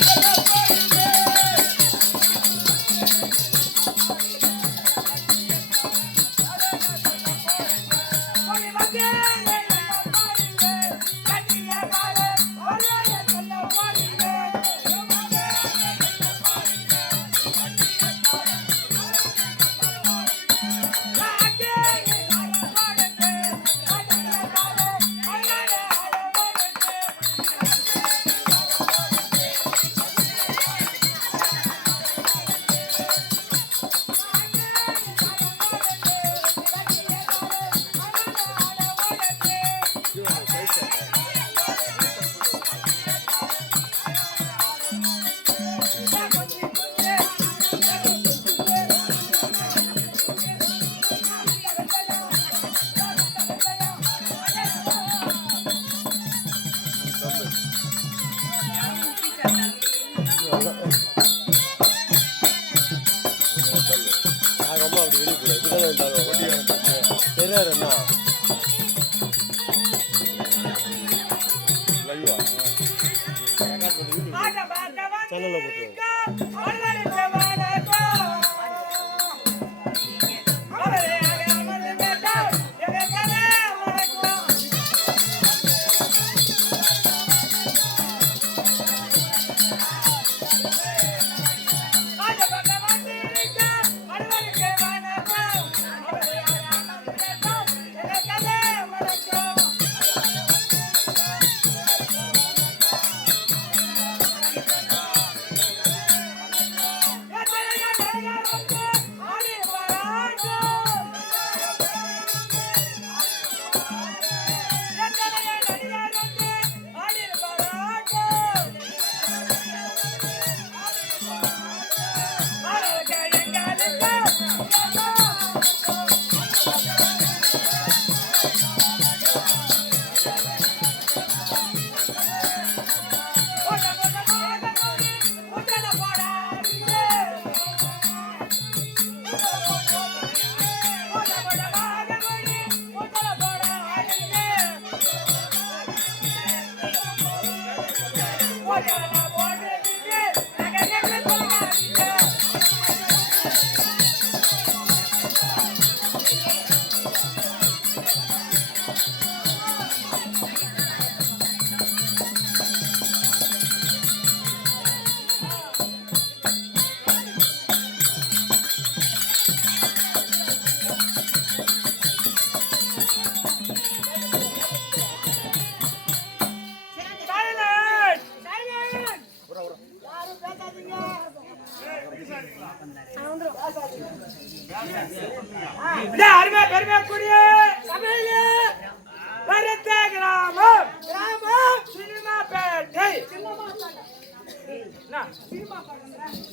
நான் இருந்தாலும் தெரியாது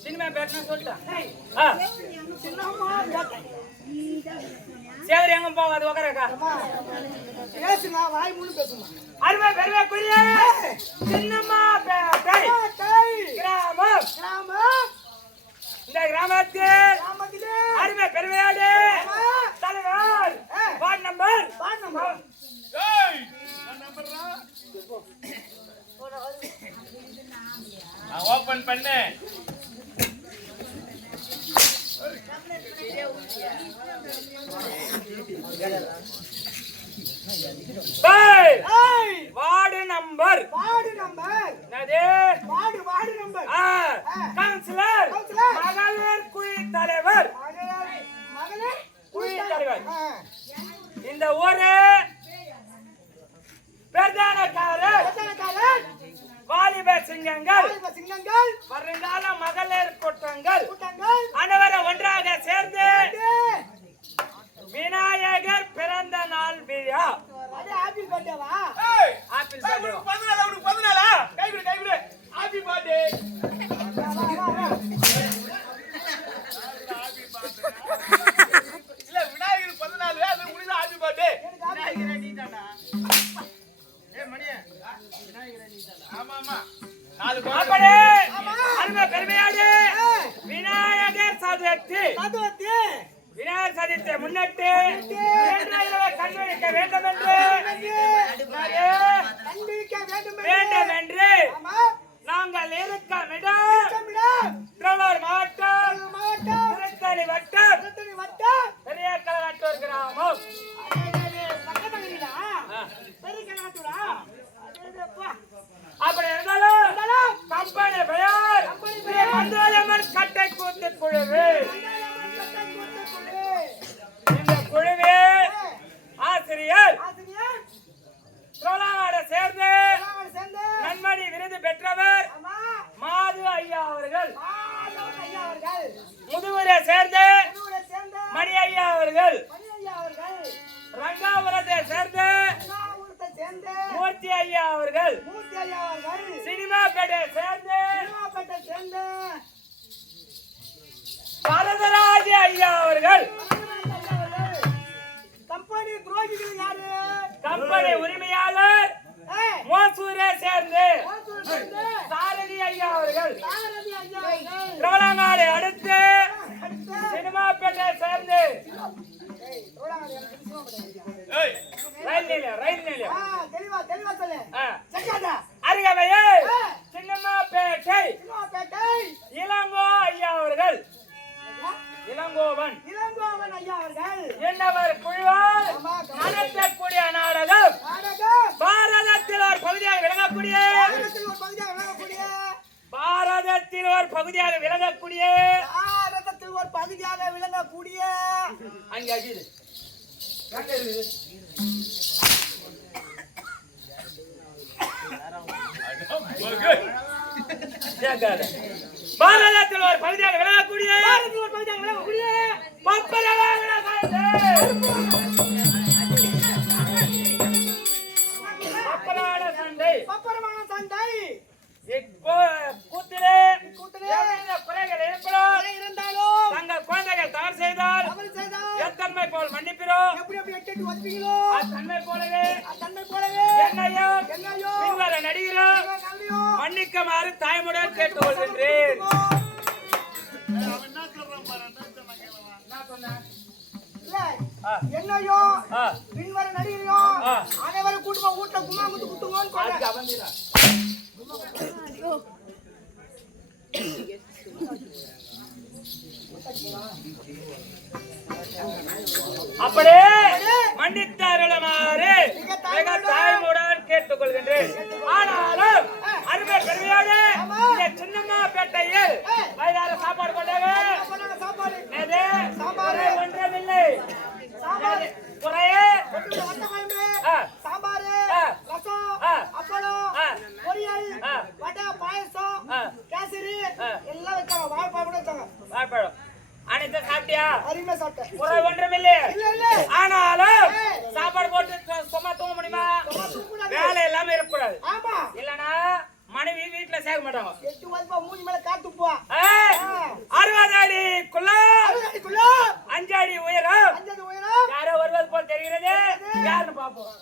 சினிமா பேட்டை சொல்லிட்டேன். சேகர் எங்க போகாது உக்காரக்கா பேசுங்க வாய் மூணு பேசுங்க அருமை பெருமைக்குரிய சின்னம்மா பேட்டை கிராமம் கிராமம் இந்த கிராமத்தில் அருமை பெருமையோடு. தலைவர் ward number ward number. Open பண்ணு. Ward number. Ward number. என்னது? Ward ward number. கவுன்சிலர். மகளிர் குழி தலைவர். மகளே மகளே குழி தலைவர். இந்த ஊரு வாலிப சிங்கங்கள் சிங்கங்கள் வருங்கால மகளிர் கூட்டங்கள் கூட்டங்கள் அனைவரும் ஒன்றாக சேர்ந்து விநாயகர் பிறந்த நாள் விழா. ஆப்பிள் பர்த்டேவா ஆப்பிள் பர்த்டே பதினாலு அவனுக்கு பதினாலா? கைவிடு கைவிடு ஹாப்பி பர்த்டே. இல்ல விநாயகர் பதினாலு அது முடிஞ்ச ஹாப்பி பர்த்டே ஆமா ஆமா. நாலு அப்படே! அருமை பெருமையாடு விநாயகர் சதுர்த்தி. சதுர்த்தி. விநாயகர் சதுர்த்தியை முன்னிட்டு கண்டுபிடிக்க வேண்டும் என்று வேண்டும் என்று அப்படி இருந்தாலும் அப்பனை பெயர். ஸ்ரீ குழுவே. ஆசிரியர் சோழாவோட சேர்ந்து நன்மணி விருது பெற்றவர் மாது ஐயா அவர்கள். முதுவரை சேர்ந்து மூர்த்தி ஐயா அவர்கள். மூர்த்தி ஐயா அவர்கள். சினிமா பேட்டை சேர்ந்து. சினிமா பேட்டை சேர்ந்து. வரதராஜ ஐயா அவர்கள். கம்பெனி புரோகிதர் யாரு? கம்பெனி உரிமையாளர். மோசூரே சேர்ந்து. சாரதி ஐயா அவர்கள். சாரதி ஐயா அவர்கள். திருவண்ணாமலை அடுத்து தெளிவா சொல்லு. செக்காதா அருகவையே ஆ. சின்னம்மா பேட்டை. சினிமாப்பேட்டை இளங்கோ ஐயா அவர்கள். இளங்கோவன். இளங்கோவன் ஐயா அவர்கள். என்னவர் குழுவால் ஆமா, நடத்தக்கூடிய நாடகம். பாரதத்தில் ஒரு பகுதியாக விளங்கக்கூடிய. பாரதத்தில் ஒரு பகுதியாக விளங்கக்கூடிய. பாரதத்தில் ஒரு பகுதியாக விளங்கக்கூடிய. அங்கே அஜித் பாரதத்தில் ஒரு பகுதியாக விளங்கக்கூடிய பாரதத்தில் ஒரு பகுதியாக பப்பரவாகன பப்பரவான சண்டை பப்பரமான சண்டை கூத்திலே கூத்திலே குறைகள் ஏற்படும் இருந்தாலும் தங்கள் குழந்தைகள் தவறு செய்தால் தவறு செய்தால் எத்தன்மை போல் மன்னிப்பிறோம் எப்படி எப்படி எட்டு எட்டு ஒதுப்பீங்களோ அத்தன்மை போலவே தன்மை போலவே என்னையோ நடிகிறோம் கல்வியோ மன்னிக்குமாறு தாய்முடன் கேட்டுக்கொள்கின்றேன். என்னையோ. பின்வர நடிகையோ. அனைவரும் கூட்டுமா வீட்டுல கும்மா. அப்படியே மன்னித்தருளுமாறு தாய்முடன் கேட்டுக்கொள்கின்றேன் ஆனாலும் அருமை பெருமையோடு இந்த சின்னம்மா பேட்டையில் வயதார சாப்பாடு எது? சாம்பாரு. ஒன்றுமில்லை சாம்பாரு குறையே. சாம்பாரு. ரசம். அப்பளம். பொரியல். வடை பாயசம். கேசரி. எல்லாம் வச்சாங்க வாழைப்பழம் கூட வச்சாங்க வாழைப்பழம் அனைத்தும் சாப்பிட்டியா அருமையா சாப்பிட்டேன் யாருன்னு பாப்போம்.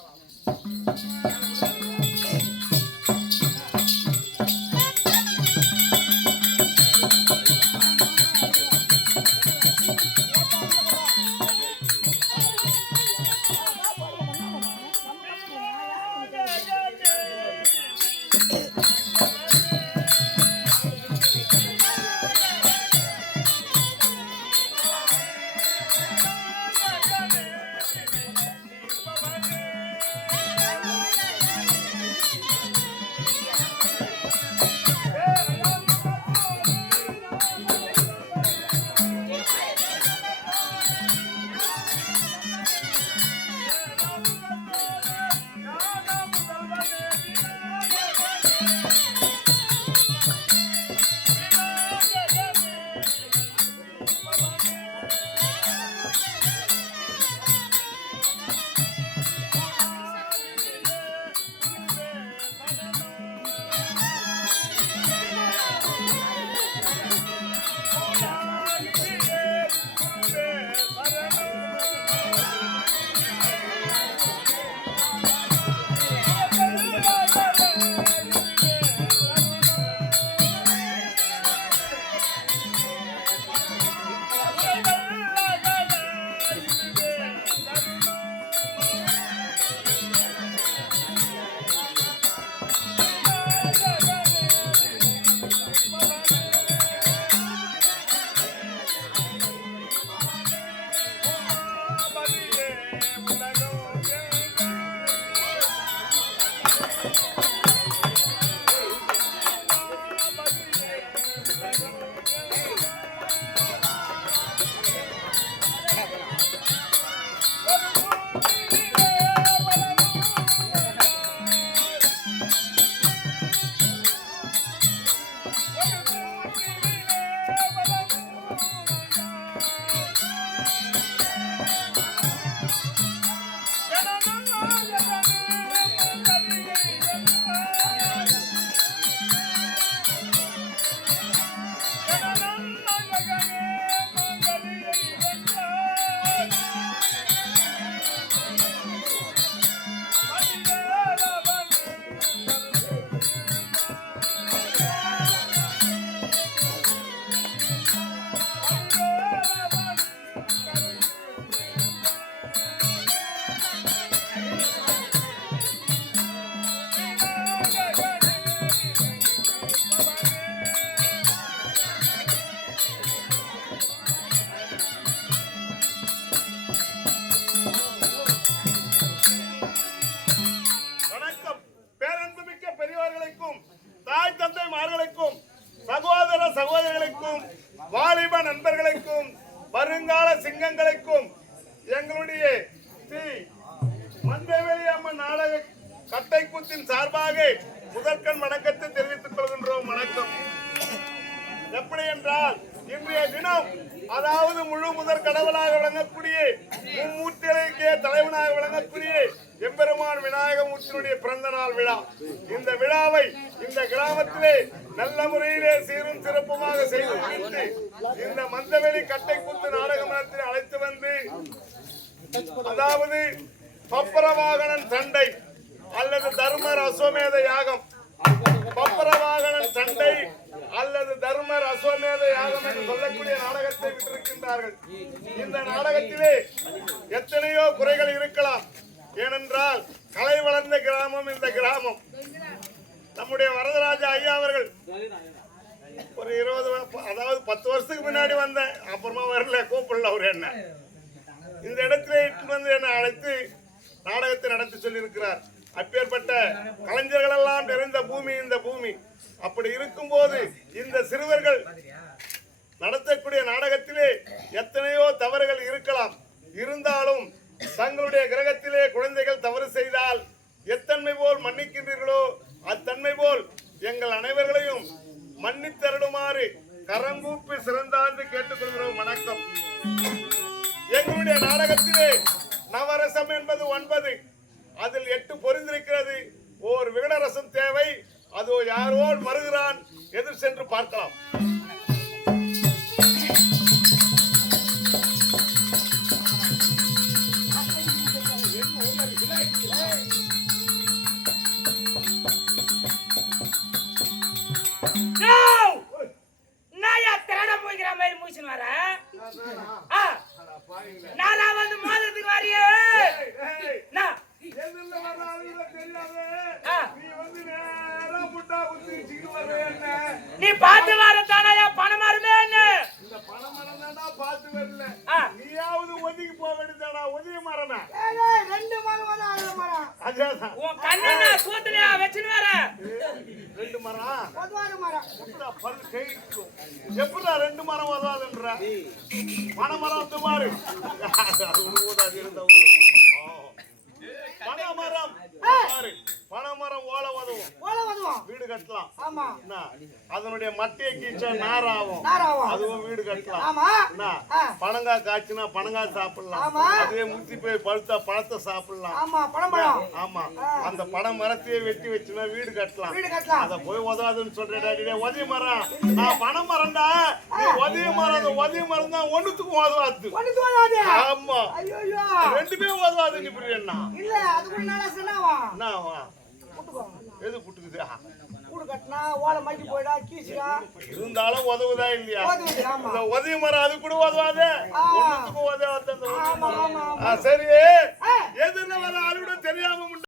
கட்டைக்கூத்தின் சார்பாக முதற்கண் வணக்கத்தை தெரிவித்துக் கொள்கின்றோம். வணக்கம். எப்படி என்றால் இன்றைய தினம் அதாவது முழு முதற் கடவுளாக விளங்கக்கூடிய மும்மூட்டிலே தலைவனாக விளங்கக்கூடிய எம்பெருமான் விநாயக மூர்த்தியினுடைய பிறந்த நாள் விழா. இந்த விழாவை இந்த கிராமத்திலே நல்ல முறையிலே சீரும் சிறப்புமாக செய்து முடித்து இந்த மந்தவெளி கட்டை குத்து நாடக மனத்தில் அழைத்து வந்து அதாவது பப்பரவாகனன் சண்டை அல்லது தர்மர் அஸ்வமேத யாகம். பப்பரவாகனன் சண்டை அல்லது தர்மர் அஸ்வமேத யாகம் என்று சொல்லக்கூடிய நாடகத்தை விட்டிருக்கின்றார்கள். இந்த நாடகத்திலே எத்தனையோ குறைகள் இருக்கலாம். ஏனென்றால் கலை வளர்ந்த கிராமம் இந்த கிராமம். நம்முடைய வரதராஜ ஐயா அவர்கள் ஒரு இருபது அதாவது பத்து வருஷத்துக்கு முன்னாடி வந்தேன் அப்புறமா வரல கூப்பிடல அவர் என்ன. இந்த இடத்திலே இட்டு வந்து என்னை அழைத்து நாடகத்தை நடத்தி சொல்லியிருக்கிறார். அப்பேற்பட்ட கலைஞர்கள் எல்லாம் நிறைந்த பூமி இந்த பூமி. அப்படி இருக்கும்போது இந்த சிறுவர்கள் நடத்தக்கூடிய நாடகத்திலே எத்தனையோ தவறுகள் இருக்கலாம். இருந்தாலும் தங்களுடைய கிரகத்திலே குழந்தைகள் தவறு செய்தால் எத்தன்மை போல் மன்னிக்கின்றீர்களோ அத்தன்மை போல் எங்கள் அனைவர்களையும் மன்னித்தருடுமாறு கரங்கூப்பி சிறந்தாந்து கேட்டுக்கொள்கிறோம். வணக்கம். எங்களுடைய நாடகத்திலே நவரசம் என்பது ஒன்பது. அதில் எட்டு பொறிந்திருக்கிறது. ஓர் விகடரசம் தேவை. அது யாரோ வருகிறான் எதிர் சென்று பார்க்கலாம். மரம் பொதுவான மரம் எப்படிடா பல்லு கை இருக்கும்? எப்படிடா ரெண்டு மரம் உதவாதுன்ற? பனை மரம் வந்து பாரு. அது உனக்கு ஊதாது இருந்தா ஊதும். ஆ. பனை மரம் பாரு. பனை மரம் ஓலை உதவும் போல வருவோம் வீடு கட்டலாம். ஆமா. என்ன? அதனுடைய மட்டையை கீச்சா நாராகும் நாராவும். அதுவும் வீடு கட்டலாம். ஆமா. என்ன? பனங்காய் காய்ச்சினா பனங்காய் சாப்பிடலாம். அதுவே முத்தி போய் பழுத்தா பழத்தை சாப்பிடலாம். ஆமா பணம் பழம் ஆமா. அந்த பனை மரத்தையே வெட்டி வச்சுனா வீடு கட்டலாம். வீடு கட்டலாம். அத போய் உதவாதுன்னு சொல்றேன் உதவி மரம். நான் பனை மரம்டா நீ உதவி மரம் அந்த உதவி மரம் தான் ஒண்ணுத்துக்கும் உதவாது. ஒண்ணு தோணாது ஆமா. ஐயோ ரெண்டுமே உதவாது நீ புரியண்ணா இல்ல அது கூட நல்லா சொன்னாவா என்ன கூட்டுக்கோ எது குட்டுக்குது? கூடு கட்டினா ஓலை மைக்கு போயிடா கீசிடா. இருந்தாலும் உதவுதா இல்லையா? இந்த உதவி மரம் அது கூட உதவாது. ஒண்ணுத்துக்கும் உதவாது அந்த சரி. எதிர்ல வர ஆளுடன் தெரியாம முன்ன